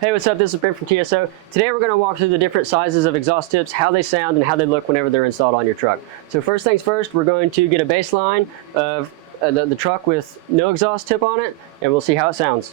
Hey, what's up? This is Ben from TSO. Today we're going to walk through the different sizes of exhaust tips, how they sound, and how they look whenever they're installed on your truck. So first things first, we're going to get a baseline of the truck with no exhaust tip on it, and we'll see how it sounds.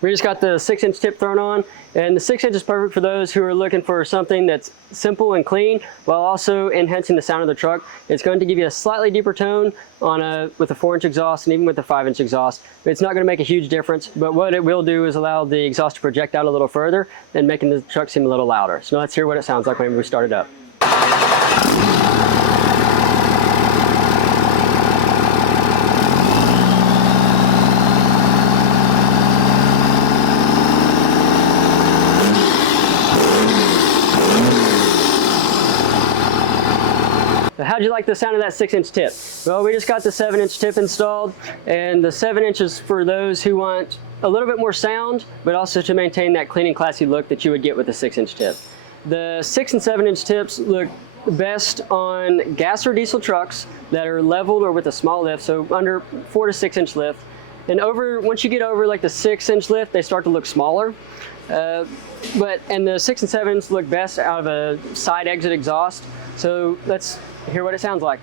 We just got the 6-inch tip thrown on, and the 6-inch is perfect for those who are looking for something that's simple and clean while also enhancing the sound of the truck. It's going to give you a slightly deeper tone with a 4-inch exhaust and even with a 5-inch exhaust. It's not going to make a huge difference, but what it will do is allow the exhaust to project out a little further and making the truck seem a little louder. So let's hear what it sounds like whenever we start it up. So how'd you like the sound of that 6-inch tip? Well, we just got the 7-inch tip installed, and the 7-inch is for those who want a little bit more sound, but also to maintain that clean and classy look that you would get with the 6-inch tip. The 6 and 7-inch tips look best on gas or diesel trucks that are leveled or with a small lift, so under 4 to 6-inch lift. And once you get over like the 6-inch lift, they start to look smaller. And the 6 and 7s look best out of a side exit exhaust. So let's hear what it sounds like.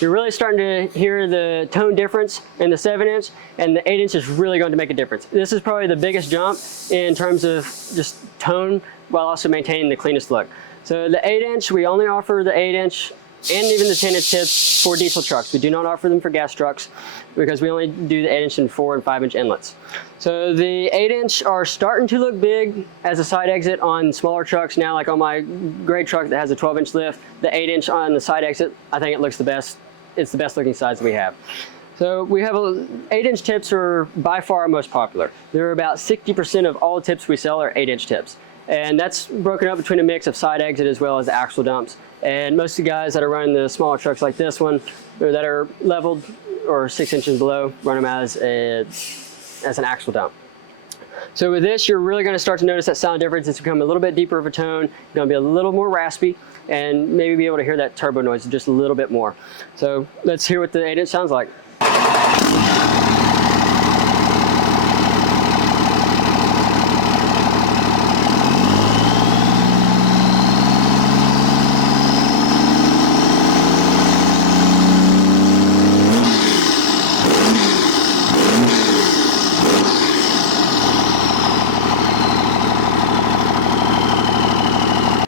You're really starting to hear the tone difference in the 7-inch, and the 8-inch is really going to make a difference. This is probably the biggest jump in terms of just tone while also maintaining the cleanest look. So the 8-inch, we only offer the 8-inch and even the 10-inch tips for diesel trucks. We do not offer them for gas trucks because we only do the 8-inch and 4 and 5-inch inlets. So the 8-inch are starting to look big as a side exit on smaller trucks now, like on my gray truck that has a 12-inch lift. The 8-inch on the side exit, I think it looks the best. It's the best looking size we have. So we have 8-inch tips are by far our most popular. There are about 60% of all tips we sell are 8-inch tips. And that's broken up between a mix of side exit as well as the axle dumps. And most of the guys that are running the smaller trucks like this one, or that are leveled or 6 inches below, run them as an axle dump. So with this, you're really going to start to notice that sound difference. It's become a little bit deeper of a tone, going to be a little more raspy, and maybe be able to hear that turbo noise just a little bit more. So let's hear what the 8-inch sounds like.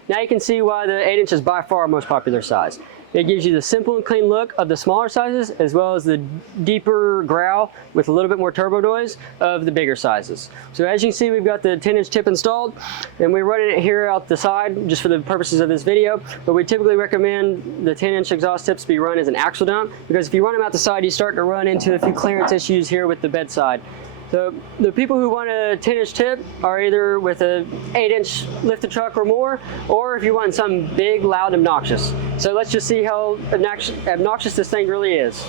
Now you can see why the 8-inch is by far our most popular size. It gives you the simple and clean look of the smaller sizes, as well as the deeper growl with a little bit more turbo noise of the bigger sizes. So as you can see, we've got the 10-inch tip installed, and we're running it here out the side just for the purposes of this video, but we typically recommend the 10-inch exhaust tips be run as an axle dump, because if you run them out the side, you start to run into a few clearance issues here with the bedside. So the people who want a 10-inch tip are either with a 8-inch lifted truck or more, or if you want something big, loud, obnoxious. So let's just see how obnoxious this thing really is.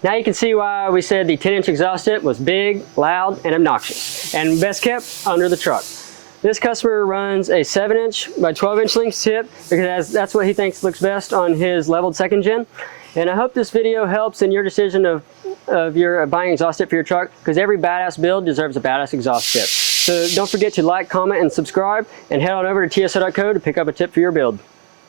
Now you can see why we said the 10-inch exhaust tip was big, loud, and obnoxious, and best kept under the truck. This customer runs a 7-inch by 12-inch length tip because that's what he thinks looks best on his leveled 2nd gen. And I hope this video helps in your decision of your buying exhaust tip for your truck, because every badass build deserves a badass exhaust tip. So don't forget to like, comment, and subscribe, and head on over to TSO.co to pick up a tip for your build.